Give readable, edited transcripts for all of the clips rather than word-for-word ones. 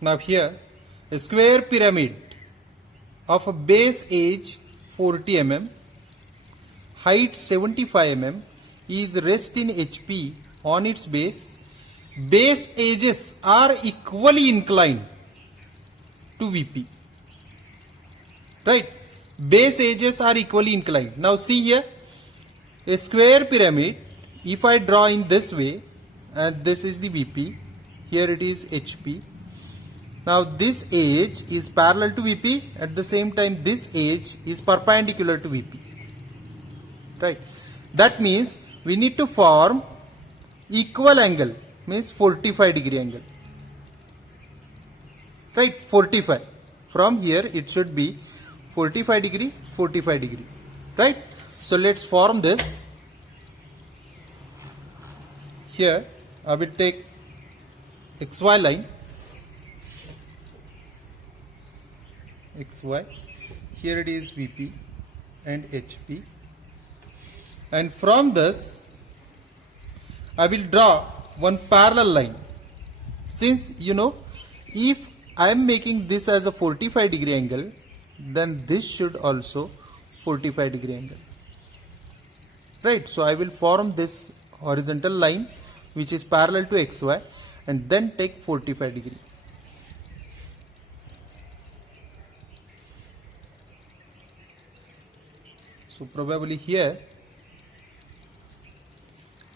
Now here, a square pyramid of a base edge 40 mm, height 75 mm is rest in HP on its base. Base edges are equally inclined to VP. Right? Base edges are equally inclined. Now see here, a square pyramid, if I draw in this way, and this is the VP, here it is HP. Now this edge is parallel to VP, at the same time this edge is perpendicular to VP. Right? That means we need to form equal angle, means 45 degree angle. Right? 45. From here it should be 45 degree, 45 degree. Right? So let's form this. Here I will take XY line, XY, here it is VP and HP, and from this I will draw one parallel line. Since if I am making this as a 45 degree angle, then this should also 45 degree angle. Right? So I will form this horizontal line which is parallel to XY and then take 45 degree. So probably here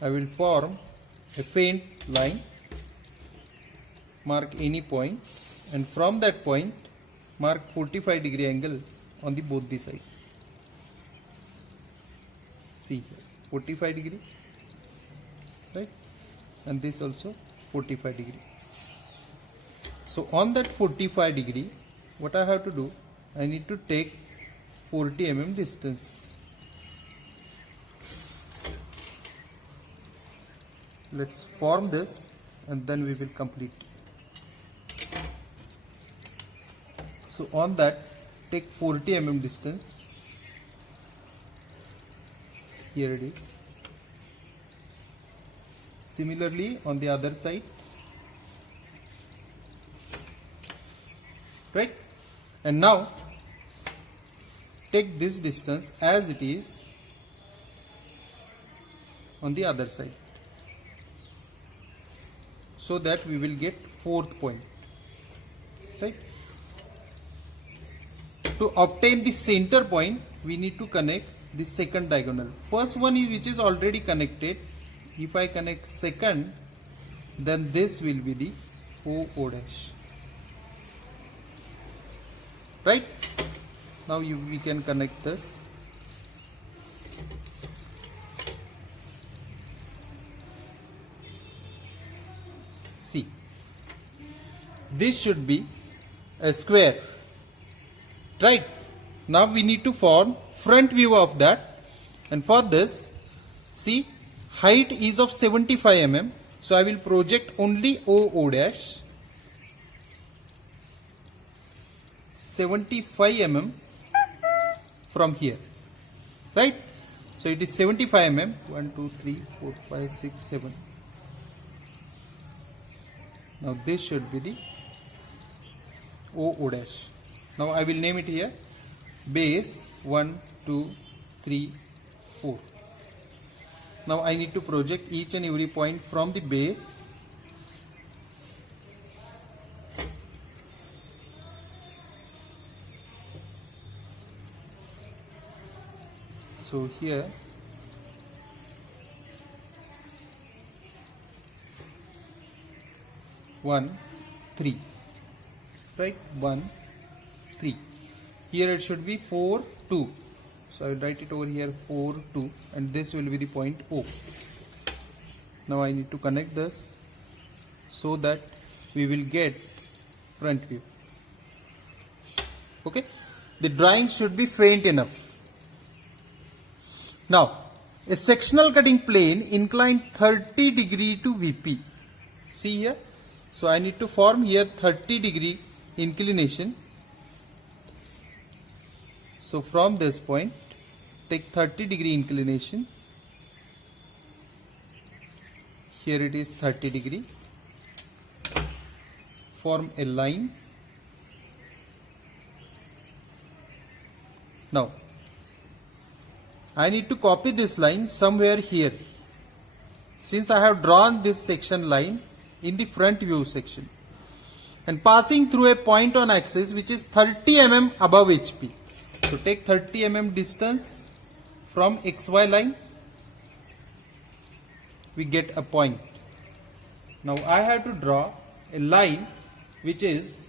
I will form a faint line, mark any point, and from that point mark 45 degree angle on the both the side. See here, 45 degree, right? And this also 45 degree. So on that 45 degree, what I have to do, I need to take 40 mm distance. Let's form this and then we will complete. So on that, take 40 mm distance. Here it is. Similarly on the other side. Right? And now take this distance as it is on the other side, so that we will get fourth point. Right? To obtain the center point, we need to connect the second diagonal. First one is which is already connected. If I connect second, then this will be the OO dash. Right? Now we can connect this. See, this should be a square. Right? Now we need to form front view of that, and for this, see, height is of 75 mm, so I will project only OO dash 75 mm from here. Right? So it is 75 mm, 1, 2, 3, 4, 5, 6, 7. Now this should be the OO dash. Now I will name it here base 1, 2, 3, 4. Now I need to project each and every point from the base. So here one, 3, right? 1, 3. Here it should be 4, 2. So I will write it over here 4, 2, and this will be the point O. Now I need to connect this so that we will get front view. Okay? The drawing should be faint enough. Now, a sectional cutting plane inclined 30 degree to VP. See here? So I need to form here 30 degree inclination. So from this point, take 30 degree inclination. Here it is 30 degree. form a line. Now I need to copy this line somewhere here, since I have drawn this section line in the front view section and passing through a point on axis which is 30 mm above HP. So take 30 mm distance from XY line, we get a point. Now I have to draw a line which is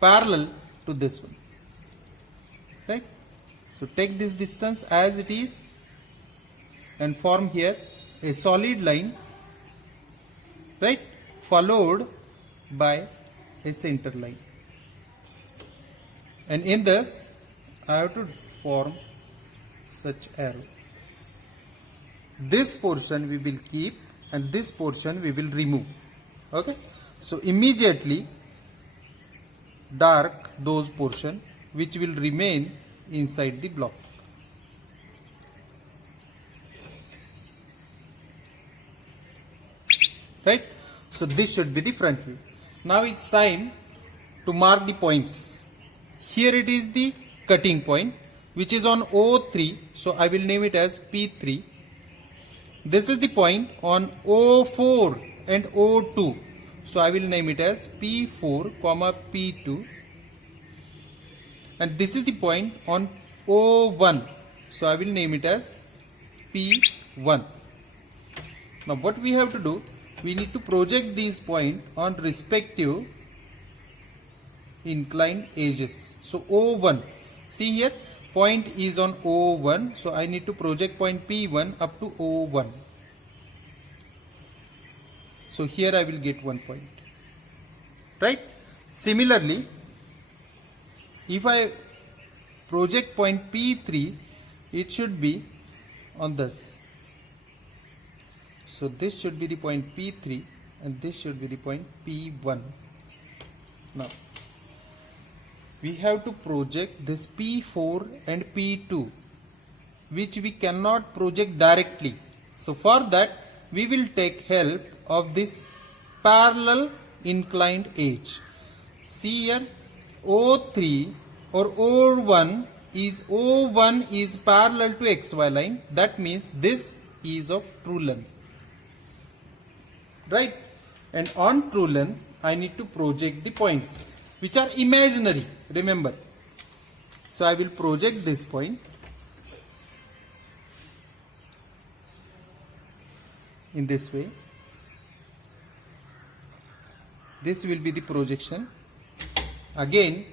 parallel to this one, right? So take this distance as it is and form here a solid line, right, followed by a center line, and in this I have to form such arrow. This portion we will keep and this portion we will remove. Okay, so immediately dark those portion which will remain inside the block. Right, so this should be the front view. Now it's time to mark the points. Here it is the cutting point which is on O3, so I will name it as P3. This is the point on O4 and O2, so I will name it as P4, P2. And this is the point on O1, so I will name it as P1. Now what we have to do, we need to project these points on respective inclined edges. So O1, see here, point is on O1, so I need to project point P1 up to O1. So here I will get 1 point, right? Similarly, if I project point P3, it should be on this. So this should be the point P3 and this should be the point P1. Now we have to project this P4 and P2, which we cannot project directly. So for that we will take help of this parallel inclined edge. See here, O3 or O1 is parallel to XY line. That means this is of true length, right? And on true length I need to project the points which are imaginary, remember. So I will project this point in this way. This will be the projection. Again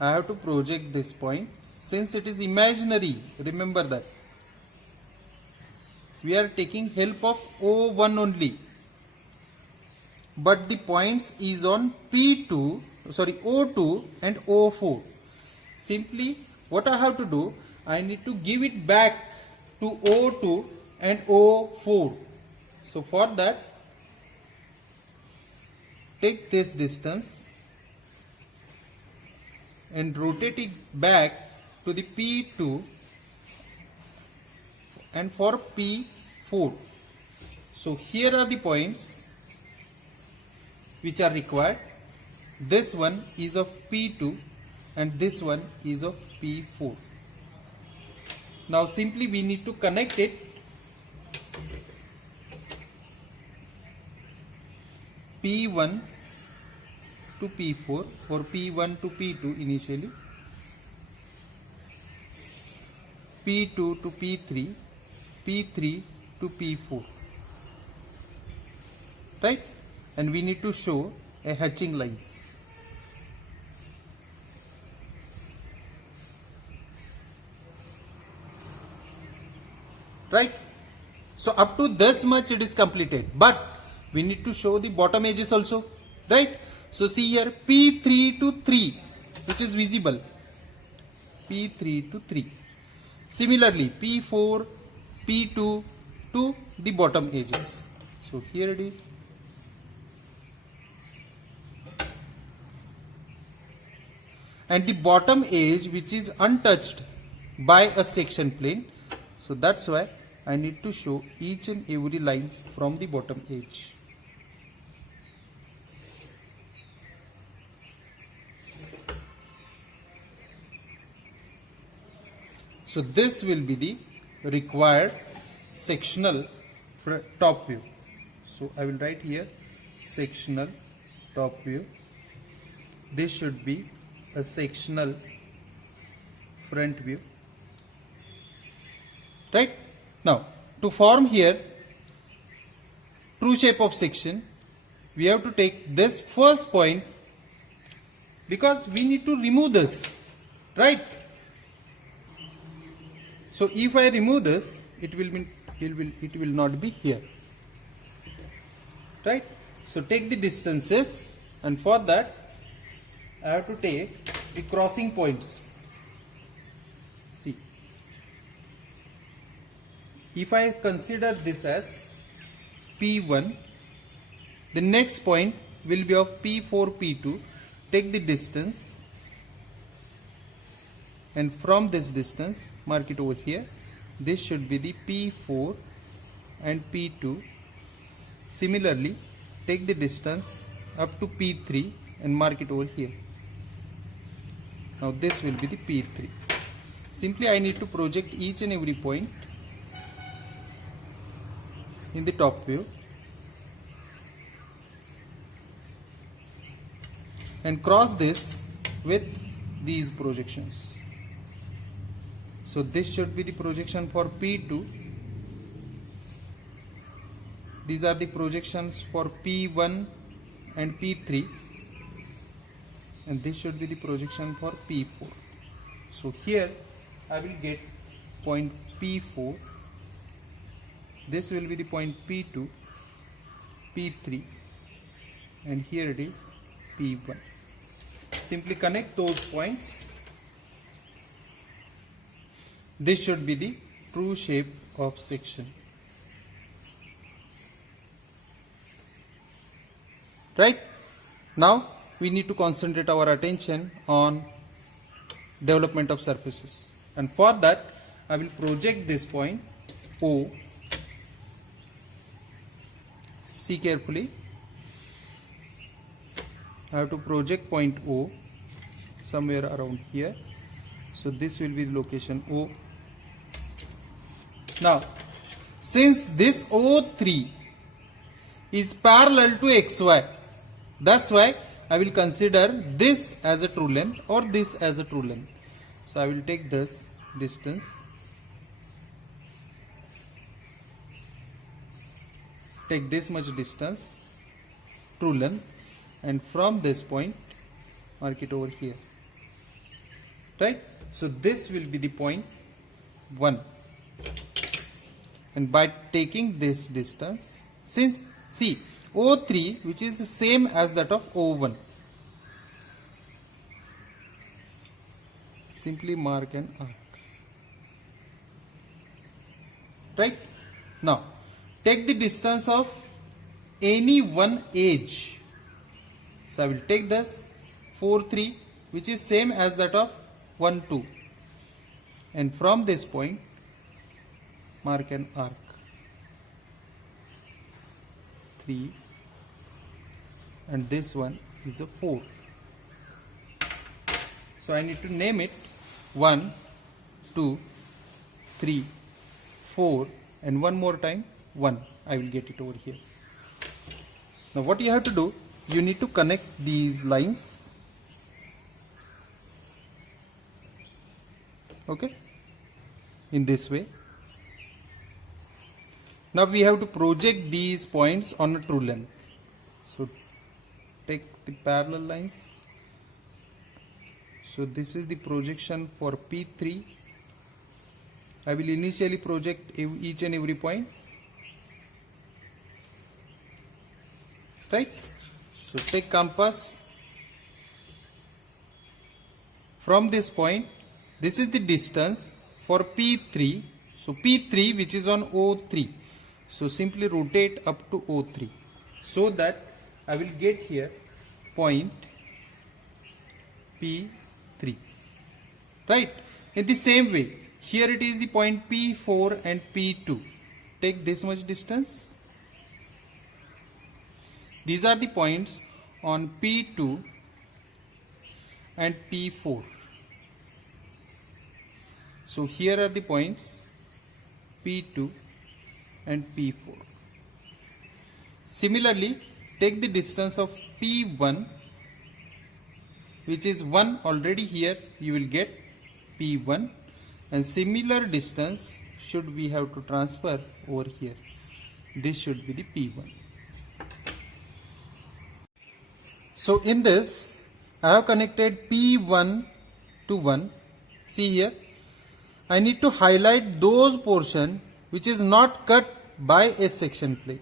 I have to project this point. Since it is imaginary, remember that we are taking help of O1 only, but the points is on O2 and O4. Simply what I have to do, I need to give it back to O2 and O4. So for that, take this distance and rotate it back to the P2 and for P4. So here are the points which are required. This one is of P2 and this one is of P4. Now simply we need to connect it. P1 to P4 or P1 to P2 initially, P2 to P3, P3 to P4, right? And we need to show a hatching lines. Right? So up to this much it is completed, but we need to show the bottom edges also, right? So see here, P3 to 3, which is visible, P3 to 3. Similarly, P4, P2 to the bottom edges. So here it is. And the bottom edge which is untouched by a section plane. So that's why I need to show each and every line from the bottom edge. So this will be the required sectional top view. So I will write here sectional top view. This should be a sectional front view. Right? Now, to form here true shape of section, we have to take this first point because we need to remove this. Right? So if I remove this, it will not be here. Right? So take the distances, and for that I have to take the crossing points. See, if I consider this as P1, the next point will be of P4, P2. Take the distance, and from this distance mark it over here. This should be the P4 and P2. Similarly, take the distance up to P3 and mark it over here. Now this will be the P3. Simply I need to project each and every point in the top view and cross this with these projections. So this should be the projection for P2. These are the projections for P1 and P3, and this should be the projection for P4. So here I will get point P4, this will be the point P2, P3, and here it is P1. Simply connect those points. This should be the true shape of section. Right? Now we need to concentrate our attention on development of surfaces, and for that I will project this point O. See carefully, I have to project point O somewhere around here. So this will be the location O. Now since this O3 is parallel to XY, that's why I will consider this as a true length or this as a true length. So I will take this distance, take this much distance, true length, and from this point mark it over here. Right? So this will be the point 1, and by taking this distance, since see O3 which is the same as that of O1, simply mark an arc. Right? Now take the distance of any one edge. So I will take this 4, 3 which is same as that of 1, 2, and from this point mark an arc 3, and this one is a 4. So I need to name it 1, 2, 3, 4, and one more time 1. I will get it over here. Now what you have to do, you need to connect these lines. Okay, in this way. Now we have to project these points on a true length. So take the parallel lines. So this is the projection for P3. I will initially project each and every point. Right? So take compass. From this point, this is the distance for P3. So P3 which is on O3. So simply rotate up to O3 so that I will get here point P3. Right? In the same way, here it is the point P4 and P2. Take this much distance. These are the points on P2 and P4. So here are the points P2 and P4. Similarly, take the distance of P1, which is 1 already here, you will get P1, and similar distance should we have to transfer over here. This should be the P1. So in this, I have connected P1 to 1. See here, I need to highlight those portion which is not cut by a section plane.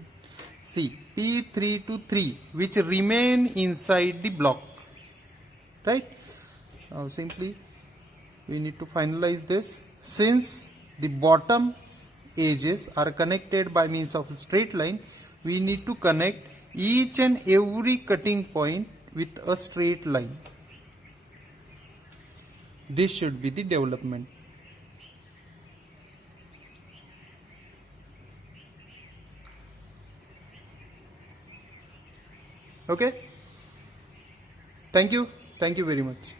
See, P3 to 3 which remain inside the block, right? Now simply we need to finalize this. Since the bottom edges are connected by means of a straight line, we need to connect each and every cutting point with a straight line. This should be the development. Okay? Thank you very much.